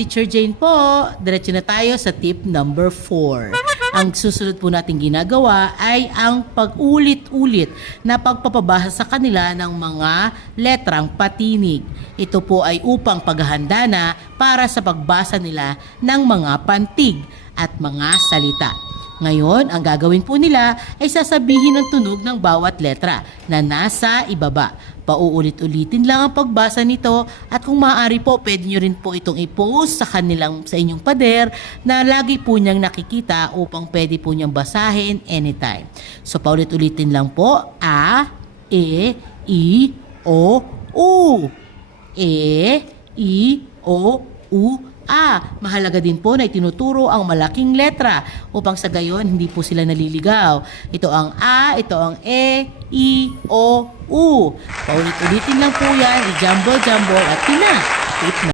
Teacher Jane po. Diretso na tayo sa tip number 4. Ang susunod po natin ginagawa ay ang pag-ulit-ulit na pagpapabasa sa kanila ng mga letrang patinig. Ito po ay upang paghahanda na para sa pagbasa nila ng mga pantig at mga salita. Ngayon, ang gagawin po nila ay sasabihin ng tunog ng bawat letra na nasa ibaba. Pauulit-ulitin lang ang pagbasa nito at kung maaari po, pwede nyo rin po itong i-post sa inyong pader na lagi po niyang nakikita upang pwede po niyang basahin anytime. So, paulit-ulitin lang po. A, E, I, O, U. E, I, O, U, A. Mahalaga din po na itinuturo ang malaking letra upang sa gayon hindi po sila naliligaw. Ito ang A, ito ang E, I, O, U. Paulit-ulitin lang po yan, i-jumble-jumble at tip na.